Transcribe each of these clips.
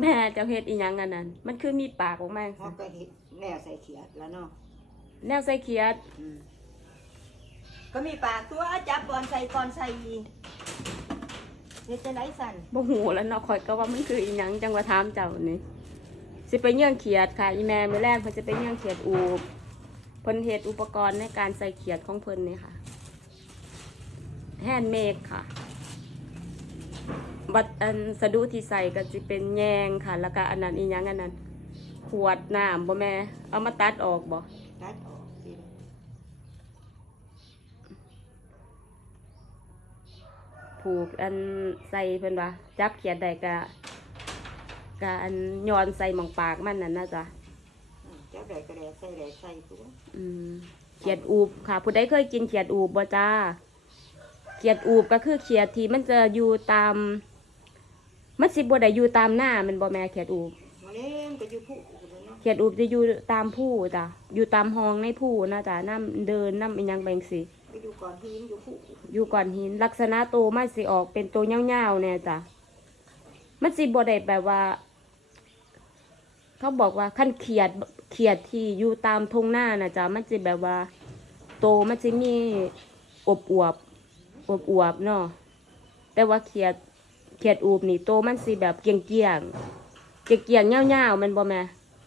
แม่เจะเฮ็ดอีหยังอันนั้น มันคือมีปากออกมาเขาก็เห็ดแนวใส่เขียดแล้วเนาะแนวใส่เขียด อืมก็มีปากตัวจับบอลใส่ก่อนใส่อีเฮ็ดจะไหนสั่นบ่หูแล้วเนาะข่อยก็ว่ามันคืออีหยังจังว่าถามเจ้านี่สิไปเยื่องเขียดค่ะ อีแม่มื้อแรกเพิ่นจะไปเยื่องเขียดอูบเพิ่นเฮ็ดอุปกรณ์ในการใส่เขียดของเพิ่นนี่ค่ะ แฮนด์เมดค่ะ บัดอันสะดุที่ใส่ก็สิเป็นแยงค่ะ แล้วก็อันนั้นอีหยังอันนั้น ขวดน้ำบ่แม่ เอามาตัดออกบ่ตัดออกสิผูกอันใส่เพิ่นว่าจับเขียดได้ก็ก็อันย้อนใส่หมองปากมันนั่นนะจ๊ะอืมจับได้ก็ได้ใส่ได้ใส่ตัวอืมเขียดอูบค่ะ ผู้ใดเคยกินเขียดอูบบ่จ้าเขียดอูบก็คือเขียดที่มันจะอยู่ตาม มันสิบ่ได้อยู่ตามหน้ามันบ่แม่เขียดอูบมาเล่นก็อยู่ผู้แล้วเนาะเขียดอูบจะอยู่ตามผู้จ้ะอยู่ตามห้องในผู้นะจ๊ะน้ำเดินน้ำอีหยังแบงสิไปอยู่ก่อนหินอยู่ผู้อยู่ก่อนหิน ลักษณะโตวมันสิออกเป็นตัวยาวๆเนี่ยจ้ะมันสิบ่ได้แบบว่า เขาบอกว่าขั้นเขียดเขียดที่อยู่ตามทงหน้านะจ๊ะมันสิแบบว่า โตมันสิมีอบอวบอวบอวบๆเนาะแต่ว่าเขียด เขียดอูบนี่โตมันสิแบบเกียงเกียงๆเกียงเกียงๆเงาวๆแมันบ่แม่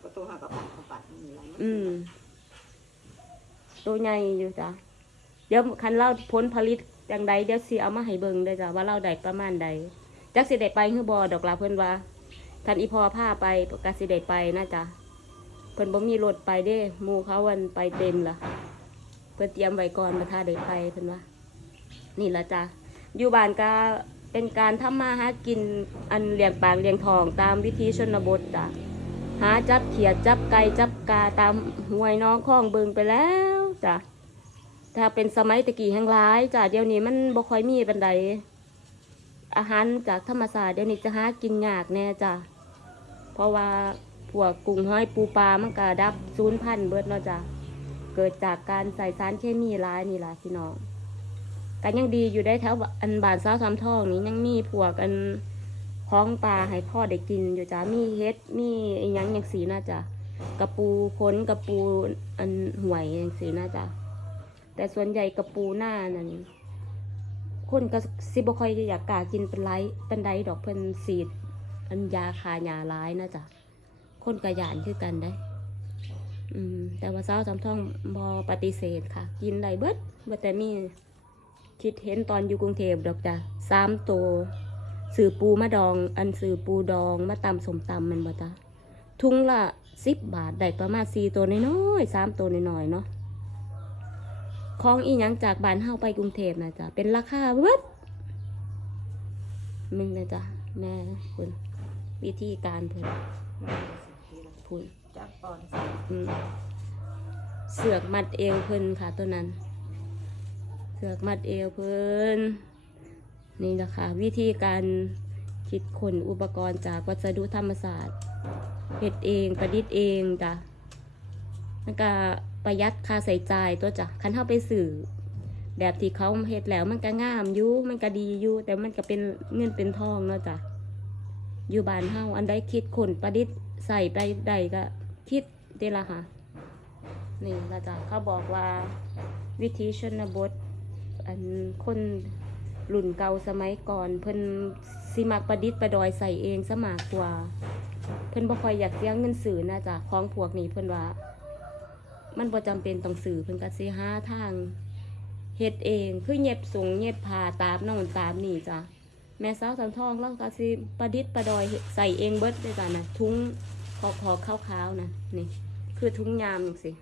ก็ตัวหากับปัดกับปัดนี่แหละอืมตัวใหญ่อยู่จ้ะเดี๋ยวคันเล่าพ้นผลิตจังใดเดี๋ยวสิเอามาให้เบิ่งได้อจ้ะว่าเราได้ประมาณใดจักสิได้ไปคือบ่ดอกลาเพิ่นว่าคันอีพอพาไปก็สิได้ไปนะจ้ะเพิ่นบ่มีรถไปเด้หมู่เขาวันไปเต็มละเพิ่นเตรียมไว้ก่อนมาถ้าได้ไปเพิ่นว่านี่ละจ้ะอยู่บ้านก็ เป็นการทำมาหากินอันเลี้ยงปากเลี้ยงทองตามวิธีชนบทจ้ะหาจับเขียดจับไก่จับกาตามห้วยน้องคลองเบิงไปแล้วจ้ะถ้าเป็นสมัยตะกี้แห่งร้ายจ้ะเดี๋ยวนี้มันบ่ค่อยมีบันไดอาหารจากธรรมศาสตร์เดี๋ยวนี้จะหากินยากแน่จ้ะเพราะว่าพวกกุ้งห้อยปูปลามันก็ดับศูนย์พันเบิดเนาะจ้ะเกิดจากการใส่สารเคมีร้ายนี่ละพี่น้อง กันยังดีอยู่ได้แถวอันบานซ้าทำท่องนี้ยังมีพวกันของปลาให้พ่อได้กินอยู่จ้ามีเฮ็ดมีอหยังอย่างสีน่าจะกระปูค้นกระปูอันห่วยอย่างสีน่าจะแต่ส่วนใหญ่กระปูหน้านั่นคนก็สิบคอยอยากกากินเป็นไรเป็นไดดอกเพิ่นสีด อันยาคายาร้ายนะจ๊ะคนกระยานคือกันได้ อืม แต่ว่าเช้าจำท่องบอปฏิเสธค่ะ กินได้เบิดบ่แต่มี คิดเห็นตอนอยู่กรุงเทพดอกจ้ะสามตัวสื่อปูมะดอง อันสื่อปูดองมาตำสมตำแมันบ่จ้ะทุงละสิบบาทได้ประมาณสี่ตัวน้อยๆสามตัวน้อยๆเนาะของอีหยังจากบ้านเฮาไปกรุงเทพนะจ๊ะเป็นราคาเบิดมึงนะจ๊ะแม่คุณวิธีการเพิ่นพูนจับบอลใส่อืมเสือกมัดเอวเพิ่นค่ะตัวนั้น เสือกมัดเอวเพิ่นนี่นะค่ะวิธีการคิดขนอุปกรณ์จากวัสดุธรรมศาสตร์เฮ็ดเองประดิษฐ์เองจ้ะมันก็ประหยัดค่าใส่จ่ายตัวจ้ะคันเข้าไปสื่อ แบบที่เขาเฮ็ดแล้วมันก็งามอยู่มันก็ดีอยู่แต่มันก็เป็นเงินเป็นทองเนาะจ้ะอยู่บ้านเฮาอันใดคิดขนประดิษฐ์ใส่ไปใดก็คิดเดละค่ะนี่ละจ้ะเขาบอกว่าวิธีชนบท อันคนรุ่นเก่าสมัยก่อน เพิ่นสิมักประดิษฐ์ประดอยใส่เองสมากกว่า เพิ่นบ่ค่อยอยากเสียเงินสื่อนะจ๊ะของพวกนี้เพิ่นว่า มันบ่จำเป็นต้องสื่อเพิ่นก็สิหาทางเฮ็ดเองคือเย็บสูงเย็บผ้าตามโน่นตามนี่จ้ะแม่สาวสำทองเราก็สิประดิษฐ์ประดอยใส่เองเบิดเลยจ้ะนะทุงคอคอขาวๆนะนี่ คือทุงยามจังซี่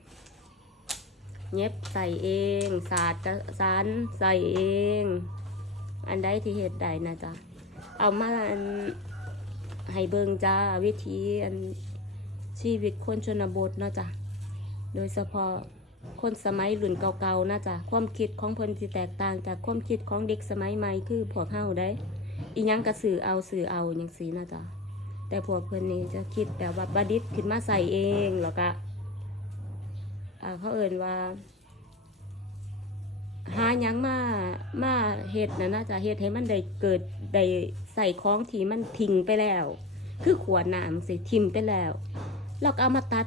เย็บใส่เอง สาดกระสานใส่เอง อันใดที่เห็ดใดนะจ๊ะ เอามาอันให้เบิงจ้าวิธีอันชีวิตคนชนบทเนาะจ๊ะโดยเฉพาะคนสมัยรุ่นเก่าๆนะจ๊ะ ความคิดของเพิ่นที่แตกต่างจากความคิดของเด็กสมัยใหม่คือพวกเฮาได้ อีหยังกระสือเอาสื่อเอาอย่างสีนะจ๊ะ แต่พวกเพิ่นนี่จะคิดแบบว่าประดิษขึ้นมาใส่เองแล้วก็อ่า เขาเอ่นว่า หาหยังมามาเฮ็ดนะนะจ๊ะเฮ็ดให้มันได้เกิดได้ใส่ของที่มันทิ้งไปแล้ว คือขวดน้ำสิทิมไปแล้วเราก็เอามาตัด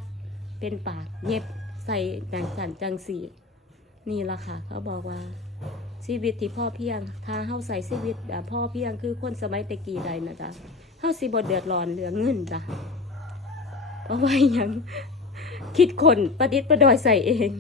เป็นปากเย็บใส่จังสันจังสีนี่ละค่ะ เขาบอกว่าชีวิตที่พ่อเพียงถ้าเฮาใส่ชีวิตแบบพ่อเพียงคือคนสมัยตะกี้ใดนะจ๊ะเฮาสิบ่เดือดร้อนเหลืองเงินจ้ะเพราะว่ายัง คิดคนประดิษฐ์ประดอยใส่เอง